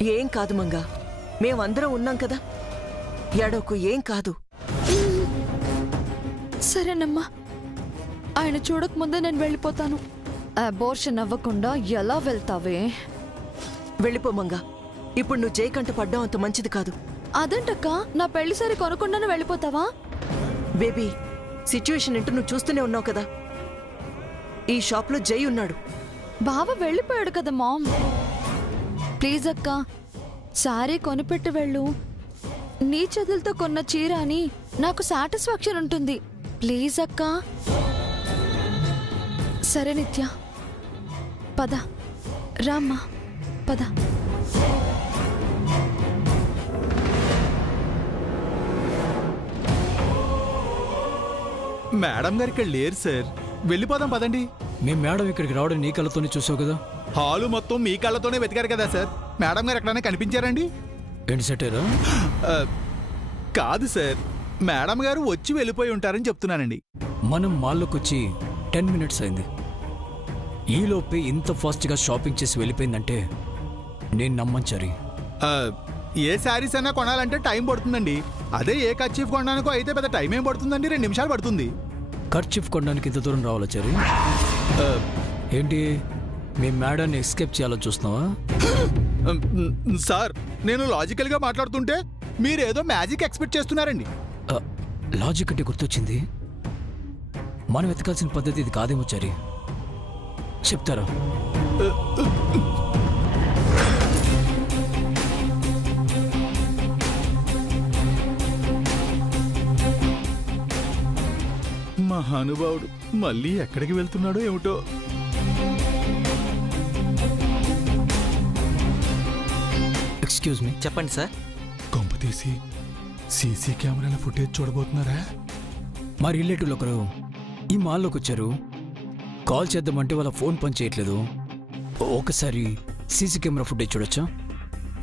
ఏం కాదు మంగా, మేమందరం ఉన్నాం కదా. ఎడోకు, ఏం కాదు. సరేనమ్మా, ఆయన చూడకముందే నేను వెళ్ళిపోతాను. అబోర్షన్ అవ్వకుండా ఎలా వెళ్తావే? వెళ్ళిపో మంగా. ఇప్పుడు నువ్వు జై కంట పడ్డం అంత మంచిది కాదు. అదేంటక్క, నా పెళ్లి సరి కొనకుండానే వెళ్ళిపోతావా? బేబీ, సిచ్యువేషన్ ఏంటో నువ్వు చూస్తూనే ఉన్నావు కదా. ఈ షాప్లో జై ఉన్నాడు. బావ వెళ్ళిపోయాడు కదా మామ్. ప్లీజ్ అక్క, సారీ కొనిపెట్టి వెళ్ళు. నీ చేతులతో కొన్న చీర అని నాకు సాటిస్ఫాక్షన్ ఉంటుంది. ప్లీజ్ అక్క. సరే నిత్య, పద. రామ్మా, పద. మేడం గారు ఇక్కడ లేరు సార్. వెళ్ళిపోదాం పదండి. మీ మేడం ఇక్కడికి రావడం నీ కళ్ళతోనే చూసావు కదా. హాలు మొత్తం మీ కళ్ళతోనే వెతికారు కదా సార్. మేడం గారు ఎక్కడైనా కనిపించారండి? ఏంటి సెటేరా? కాదు సార్, మేడం గారు వచ్చి వెళ్ళిపోయి ఉంటారని చెప్తున్నానండి. మనం మాల్లోకి వచ్చి 10 మినిట్స్ అయింది. ఈలోపే ఇంత ఫాస్ట్గా షాపింగ్ చేసి వెళ్ళిపోయిందంటే నేను నమ్మంచరి. ఏ శారీస్ అయినా కొనాలంటే టైం పడుతుందండి. అదే ఏ కర్చీఫ్ కొనడానికో అయితే పెద్ద టైం ఏం పడుతుందండి, 2 నిమిషాలు పడుతుంది. ఖర్చీఫ్ కొనడానికి ఇంత దూరం రావాలా చరి? ఏంటి మీ మేడాన్ని ఎస్కేప్ చేయాలని చూస్తున్నావా? సార్, నేను లాజికల్గా మాట్లాడుతుంటే మీరేదో మ్యాజిక్ ఎక్స్పెక్ట్ చేస్తున్నారండి. లాజిక్ అంటే గుర్తొచ్చింది. మనం వెతకాల్సిన పద్ధతి ఇది కాదేమో చరి. చెప్తారా? మహానుభావుడు మళ్ళీ ఎక్కడికి వెళ్తున్నాడో ఏమిటో. Excuse me. చెప్పండి సార్. కొంప తీసి సీసీ కెమెరాల ఫుటేజ్ చూడబోతున్నారా? మా రిలేటివ్లు ఒకరు ఈ మాల్లోకి వచ్చారు. కాల్ చేద్దామంటే వాళ్ళ ఫోన్ పని చేయట్లేదు. ఒకసారి సీసీ కెమెరా ఫుటేజ్ చూడొచ్చా?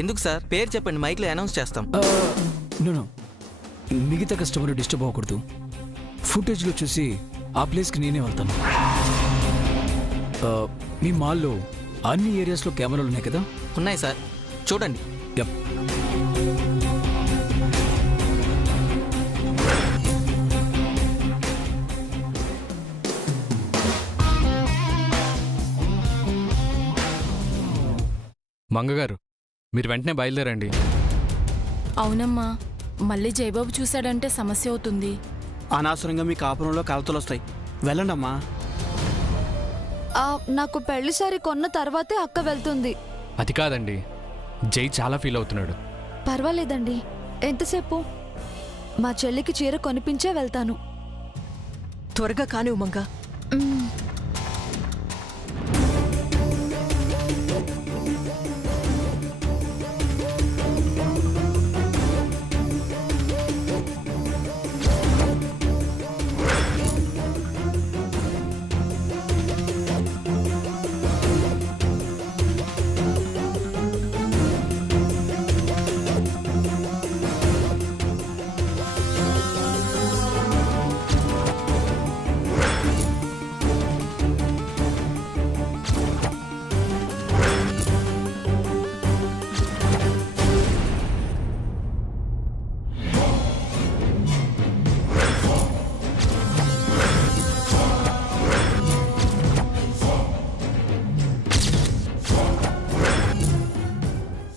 ఎందుకు సార్? పేరు చెప్పండి, మైక్లో అనౌన్స్ చేస్తాం. నో, మిగతా కస్టమర్ డిస్టర్బ్ అవ్వకూడదు. ఫుటేజ్లో చూసి ఆ ప్లేస్కి నేనే వెళ్తాను. మీ మాల్లో అన్ని ఏరియాస్లో కెమెరాలు ఉన్నాయి కదా? ఉన్నాయి సార్, చూడండి. యప్. మంగగారు, మీరు వెంటనే బయలుదేరండి. అవునమ్మా, మళ్ళీ జయబాబు చూశాడంటే సమస్య అవుతుంది. అనవసరంగా మీ కాపురంలో కలతలు వస్తాయి. వెళ్ళండమ్మా. నాకు పెళ్లి సారి కొన్న తర్వాతే అక్క వెళ్తుంది. అది కాదండి, జై చాలా ఫీల్ అవుతున్నాడు. పర్వాలేదండి, ఎంతసేపు? మా చెల్లికి చీర కొనిపించే వెళ్తాను. త్వరగా కానివ్వు మంగా.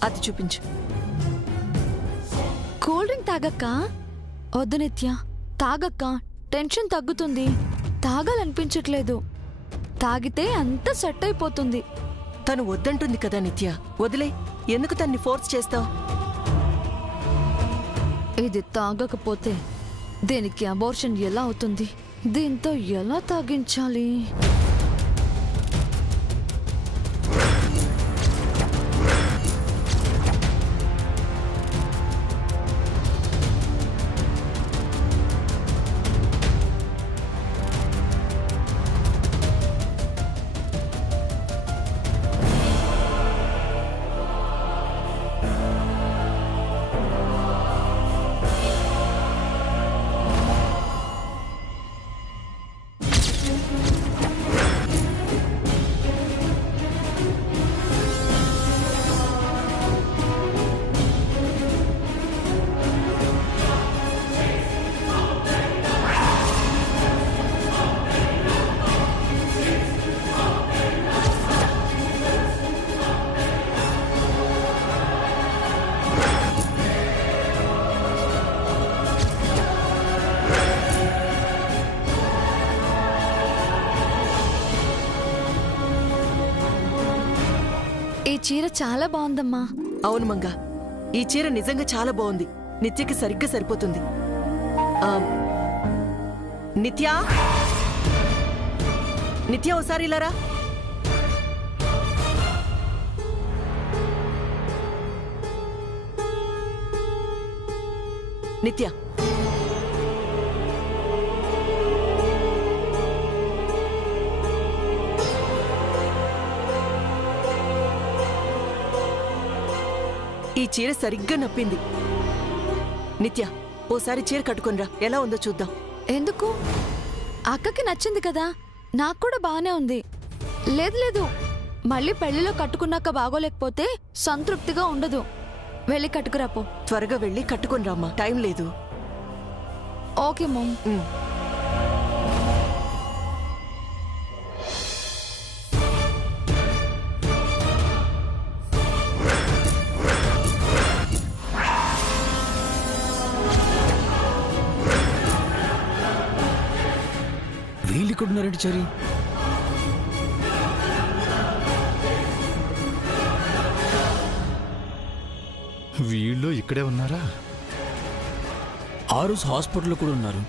అది చూపించు. కూల్ డ్రింక్ తాగక్క. వద్దు నిత్య, తాగక్క. టెన్షన్ తగ్గుతుంది. తాగాలనిపించట్లేదు. తాగితే అంతా సెట్ అయిపోతుంది. తను వద్దంటుంది కదా నిత్య, వదిలే. ఎందుకు తన్ని ఫోర్స్ చేస్తావు? ఇది తాగకపోతే దీనికి అబార్షన్ ఎలా అవుతుంది? దీంతో ఎలా తాగించాలి? చీర చాలా బాగుందమ్మా. అవును మంగ, ఈ చీర నిజంగా చాలా బాగుంది. నిత్యకి సరిగ్గా సరిపోతుంది. ఆ, నిత్య నిత్య ఓసారి ఇలారా. నిత్య, ఈ చీర సరిగ్గా నప్పింది. నిత్య, ఓసారి చీర కట్టుకునిరా, ఎలా ఉందో చూద్దాం. ఎందుకు? అక్కకి నచ్చింది కదా, నాకు కూడా బానే ఉంది. లేదు లేదు, మళ్ళీ పెళ్లిలో కట్టుకున్నాక బాగోలేకపోతే సంతృప్తిగా ఉండదు. వెళ్ళి కట్టుకురాపో. త్వరగా వెళ్ళి కట్టుకునిరామ్మా, టైం లేదు. Okay ma'am. వీళ్ళు ఇక్కడ ఉన్నారండి చరి. వీళ్ళు ఇక్కడే ఉన్నారా? ఆ రోజు హాస్పిటల్లో కూడా ఉన్నారు,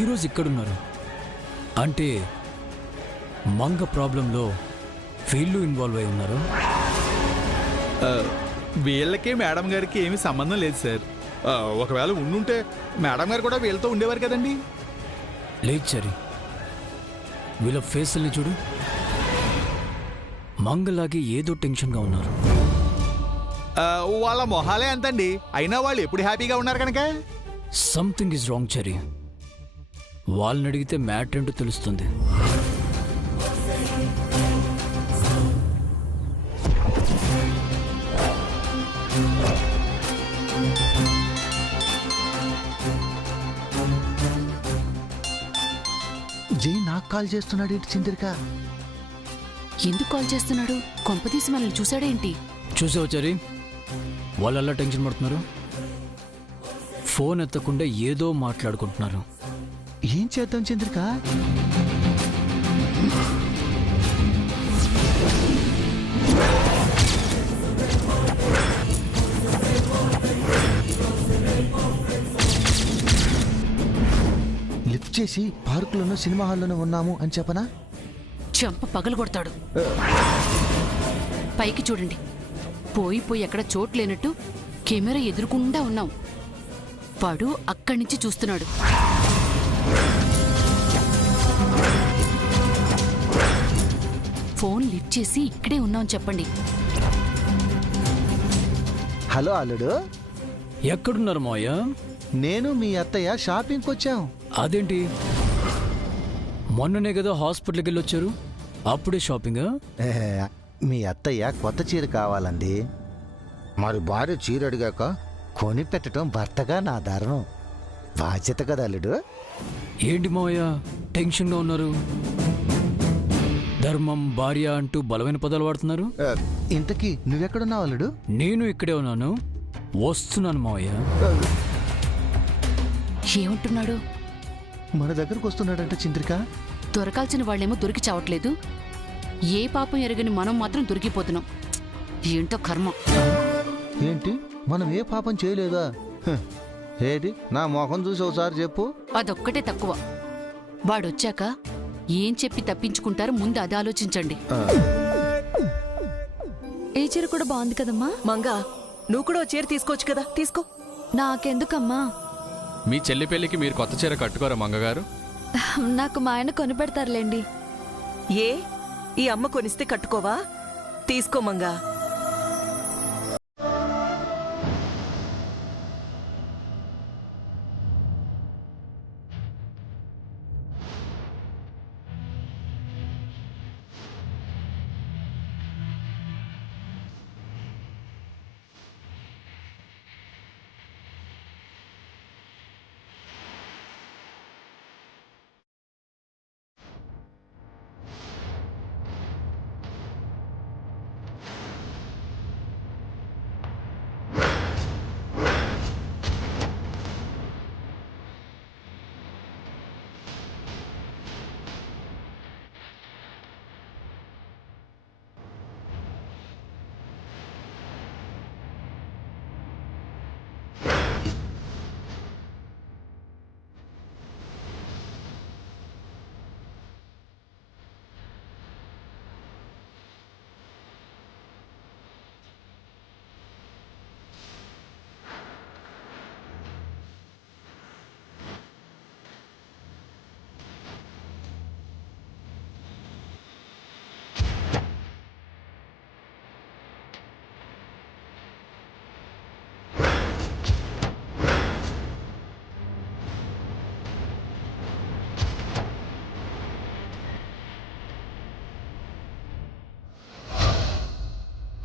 ఈరోజు ఇక్కడున్నారు. అంటే మంగ ప్రాబ్లంలో వీళ్ళు ఇన్వాల్వ్ అయి ఉన్నారు. వీళ్ళకి మేడం గారికి ఏమీ సంబంధం లేదు సార్. ఒకవేళ ఉండుంటే మేడం గారు కూడా వీళ్ళతో ఉండేవారు కదండి. లేదు చరి, వీళ్ళ ఫేసుల్ని చూడు, మంగలాగే ఏదో టెన్షన్గా ఉన్నారు. వాళ్ళ మొహాలే అంతండి, అయినా వాళ్ళు ఎప్పుడు హ్యాపీగా ఉన్నారు కనుక. సంథింగ్ ఇస్ రాంగ్ చరి. వాళ్ళని అడిగితే మ్యాటర్ ఏంటో తెలుస్తుంది. జై నాకు కాల్ చేస్తున్నాడు ఏంటి చింద్రిక? ఎందుకు కాల్ చేస్తున్నాడు? కొంపదీసి మనల్ని చూసాడేంటి? చూసావు చరి, వాళ్ళు అలా టెన్షన్ పడుతున్నారు. ఫోన్ ఎత్తకుండా ఏదో మాట్లాడుకుంటున్నారు. ఏం చేద్దాం చంద్రిక? లిఫ్ట్ చేసి పార్కులోనూ సినిమా హాల్లోనూ ఉన్నాము అని చెప్పనా? చెంప పగలగొడతాడు. పైకి చూడండి, పోయి పోయి ఎక్కడ చోటు లేనట్టు కెమెరా ఎదురుకుండా ఉన్నాం. వాడు అక్కడి నుంచి చూస్తున్నాడు. ఫోన్ లిఫ్ట్ చేసి ఇక్కడే ఉన్నాం చెప్పండి. హలో అల్లుడు, ఎక్కడున్నారు మావయ్య? నేను మీ అత్తయ్య షాపింగ్కి వచ్చాం. అదేంటి, మొన్ననే కదా హాస్పిటల్కి వెళ్ళి వచ్చారు, అప్పుడే షాపింగా? మీ అత్తయ్య కొత్త చీర కావాలండి. మరి భార్య చీర అడిగాక కొని పెట్టడం భర్తగా నా ధర్మం, బాధ్యత కదా అల్లుడు. ఏంటి మావయ్య టెన్షన్గా ఉన్నారు? ధర్మం, భార్య అంటూ బలమైన పదాలు వాడుతున్నారు. ఇంతకీ నువ్వెక్కడున్నావు అల్లుడు? నేను ఇక్కడే ఉన్నాను, వస్తున్నాను మావయ్య. ఏమంటున్నాడు? మన దగ్గరకు వస్తున్నాడంట చింద్రిక. దొరకాల్సిన వాళ్ళేమో దొరికి చావట్లేదు, ఏ పాపం ఎరగని మనం మాత్రం దొరికిపోతున్నాం. ఏంటో కర్మ. ఏంటి, మనం ఏ పాపం చేయలేదా? ఏది నా మొహం చూసి ఒకసారి చెప్పు. అదొక్కటే తక్కువ. వాడొచ్చాక ఏం చెప్పి తప్పించుకుంటారో ముందు అది ఆలోచించండి. ఈ చీర కూడా బాగుంది కదమ్మా. మంగా, నువ్వు కూడా ఓ చీర తీసుకోవచ్చు కదా, తీసుకో. నాకెందుకమ్మా? మీ చెల్లి పెళ్లికి మీరు కొత్త చీర కట్టుకోరా మంగగారు? నాకు మా ఆయన కొనిపెడతారులేండి. ఏ, ఈ అమ్మ కొనిస్తే కట్టుకోవా? తీసుకో మంగా.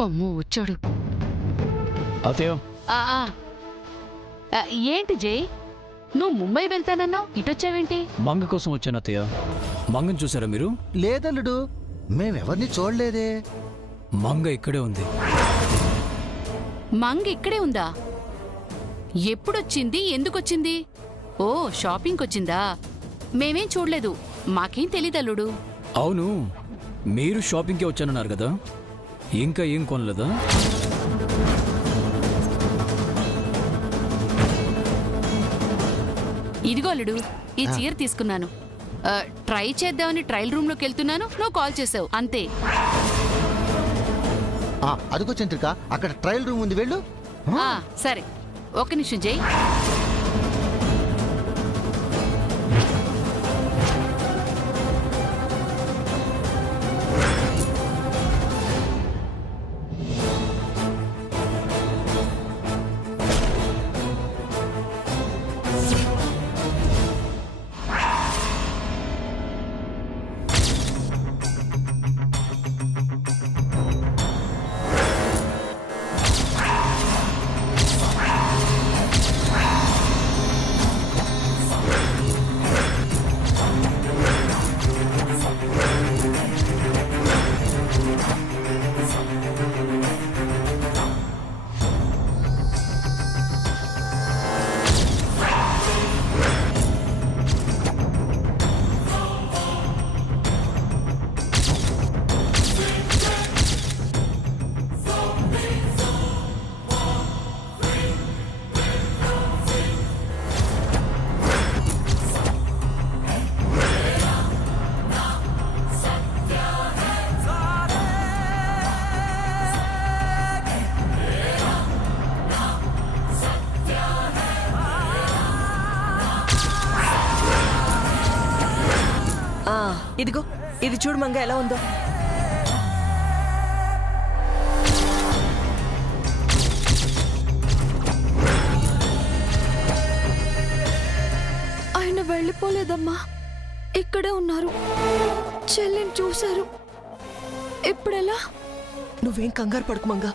అమ్మో వచ్చాడు. అతయ్య ఆ, ఆ. ఆ, ఏంటి జై, నువ్వు ముంబై వెళ్తానన్నావు, ఇటొచ్చావేంటి? మంగ కోసం వచ్చాను అతయ్య. మంగని చూసారా మీరు? లేదల్లుడు, మేమెవరిని చూడలేదే. మంగ ఇక్కడే ఉంది. మంగ ఇక్కడే ఉందా? ఎప్పుడొచ్చింది, ఎందుకొచ్చింది? ఓ షాపింగ్కి వచ్చిందా? మేమేం చూడలేదు, మాకేం తెలీదు అల్లుడు. అవును, మీరు షాపింగ్కి వచ్చానన్నారు కదా, ఇంకా ఏం కొనలేదా? ఇదిగో అల్లుడు, ఈ చీర తీసుకున్నాను. ట్రై చేద్దామని ట్రయల్ రూమ్లోకి వెళ్తున్నాను, నువ్వు కాల్ చేసావు అంతే. అదిగో చంద్రిక, అక్కడ ట్రయల్ రూమ్ ఉంది, వెళ్ళు. ఆ, సరే ఒక్క నిమిషం జై. ఇదిగో, ఇది చూడు మంగ ఎలా ఉందో. ఆయన వెళ్ళిపోలేదమ్మా, ఇక్కడే ఉన్నారు. చెల్లిని చూశారు. ఇప్పుడెలా? నువ్వేం కంగారు పడుకు మంగ,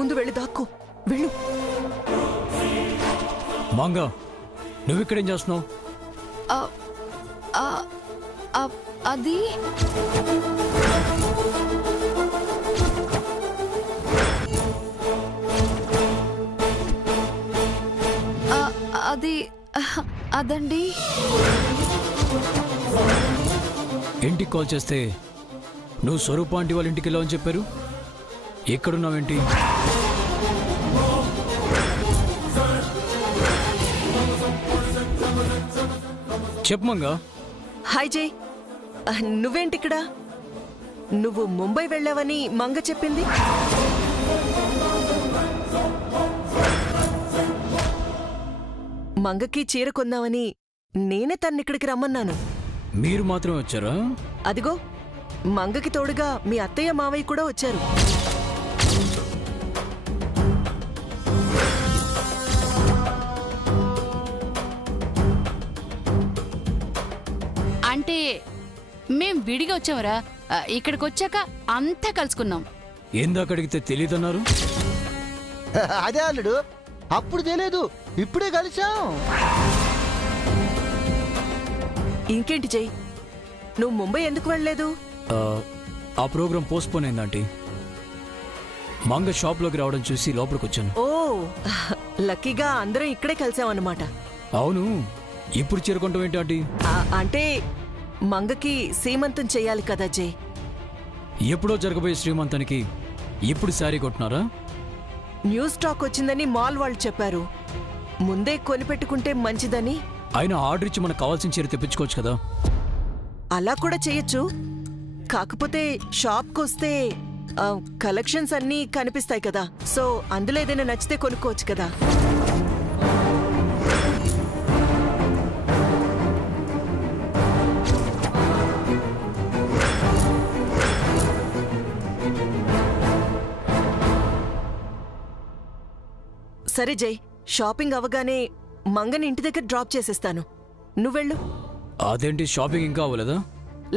ముందు వెళ్ళి దాక్కో, వెళ్ళు. మంగ, నువ్వు ఇక్కడేం చేస్తున్నావు? అది అది అదండి. ఇంటికి కాల్ చేస్తే నువ్వు స్వరూప ఆంటీ వాళ్ళ ఇంటికి వెళ్ళావని చెప్పారు. ఎక్కడున్నావేంటి? చెప్పు మంగ. హాయ్ జై, నువ్వేంటిక్కడ? నువ్వు ముంబై వెళ్ళావని మంగ చెప్పింది. మంగకి చీర కొందామని నేనే తన్నిక్కడికి రమ్మన్నాను. మీరు మాత్రమే వచ్చారా? అదిగో, మంగకి తోడుగా మీ అత్తయ్య మావయ్య కూడా వచ్చారు. అంటే మేం విడిగా వచ్చామరా, ఇక్కడికి వచ్చాక అంతా కలుసుకున్నాం. ఏందాక అడిగితే తెలియదన్నారు. అదే అల్లుడు, అప్పుడు తెలియదు, ఇప్పుడే కలిసాం. ఇంకేంటి జై, నువ్వు ముంబై ఎందుకు వెళ్ళలేదు? ఆ ప్రోగ్రాం పోస్ట్పోన్ అయిందంటీ. మంగ షాప్లోకి రావడం చూసి లోపలికి వచ్చాను. ఓ, లక్కీగా అందరం ఇక్కడే కలిసామన్నమాట. అవును, ఇప్పుడు చేరుకుంటాం ఏంటి ఆంటీ? అంటే మంగకి సీమంతం చెయ్యాలి కదా జై. ఎప్పుడో జరగబోయే శ్రీమంతానికి ఇప్పుడు శారీ కొట్టినారా? న్యూస్ స్టాక్ వచ్చిందని మాల్ వాళ్ళు చెప్పారు. ముందే కొనిపెట్టుకుంటే మంచిదని. అయినా ఆర్డర్ ఇచ్చి మనకు కావాల్సిన చీర తెప్పించుకోవచ్చు కదా. అలా కూడా చెయ్యొచ్చు, కాకపోతే షాప్కి వస్తే కలెక్షన్స్ అన్నీ కనిపిస్తాయి కదా. సో అందులో ఏదైనా నచ్చితే కొనుక్కోవచ్చు కదా. సరే జై, షాపింగ్ అవగానే మంగని ఇంటి దగ్గర డ్రాప్ చేసేస్తాను, నువ్వెళ్ళు. అదేంటి, షాపింగ్ ఇంకా అవ్వలేదా?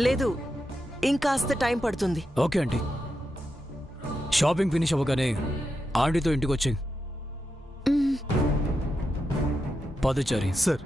లేదు, ఇంకాస్త టైం పడుతుంది. Okay aunty. షాపింగ్ ఫినిష్ అవ్వగానే ఆంటీతో ఇంటికి వచ్చి పదచారి. సార్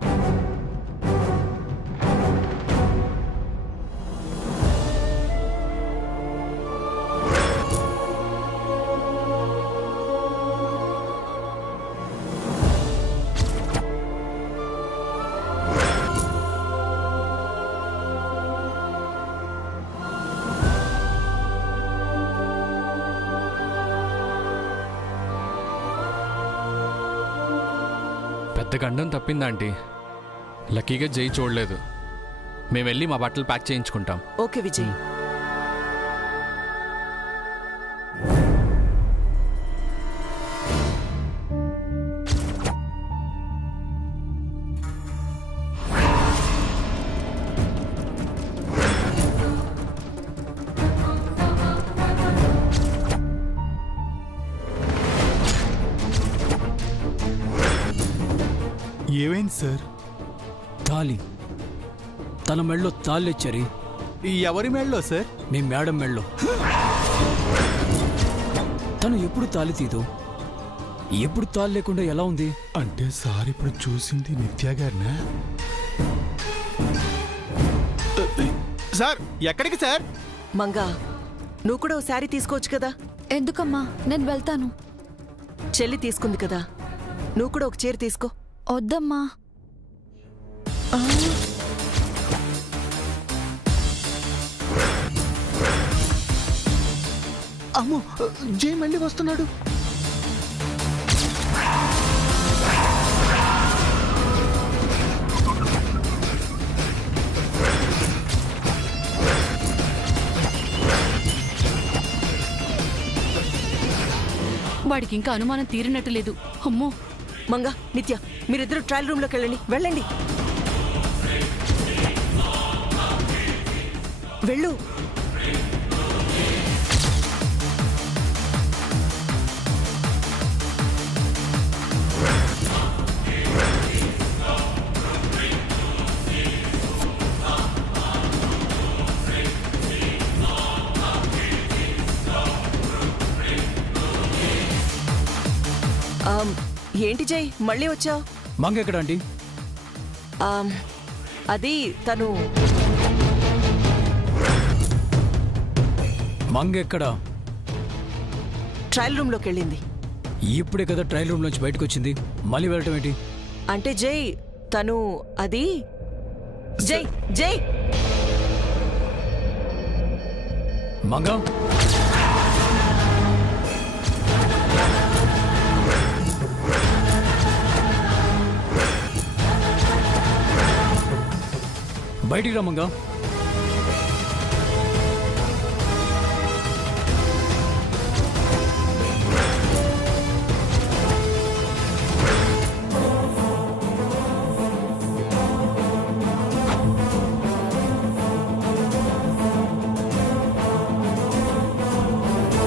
పెద్ద గండం తప్పిందా ఆంటీ? లక్కీగా జై చూడలేదు. మేము వెళ్ళి మా బట్టలు ప్యాక్ చేయించుకుంటాం. ఓకే విజయ్. ఏమైంది సార్? తాలి, తన మెళ్ళలో తాళ్ళు ఇచ్చారి. ఎవరి మేళ్ళలో సార్? మీ మేడం మెళ్ళలో. తను ఎప్పుడు తాలి తీదు, ఎప్పుడు తాళ్ళు లేకుండా ఎలా ఉంది? అంటే సార్ ఇప్పుడు చూసింది నిత్య గారినా? సార్ ఎక్కడికి సార్? మంగా, నువ్వు కూడా ఓ శారీ తీసుకోవచ్చు కదా. ఎందుకమ్మా, నేను వెళ్తాను. చెల్లి తీసుకుంది కదా, నువ్వు కూడా ఒక చీర తీసుకో. వద్దమ్మా. అమ్మో, జై మళ్ళీ వస్తున్నాడు. వాడికి ఇంకా అనుమానం తీరినట్టు లేదు. అమ్మో. మంగా, నిత్య, మీరిద్దరు ట్రయల్ రూమ్ లోకి వెళ్ళండి. వెళ్ళండి, వెళ్ళు. ఏంటి జై, మళ్ళీ వచ్చావు? మంగ ఎక్కడ ఆంటీ? అది తను. మంగ ఎక్కడ? ట్రయల్ రూమ్ లోకి వెళ్ళింది. ఇప్పుడే కదా ట్రయల్ రూమ్ నుంచి బయటకు వచ్చింది, మళ్ళీ వెళ్ళటం ఏంటి? అంటే జై, తను అది. జై జై మంగ, బయటికి రా మంగ.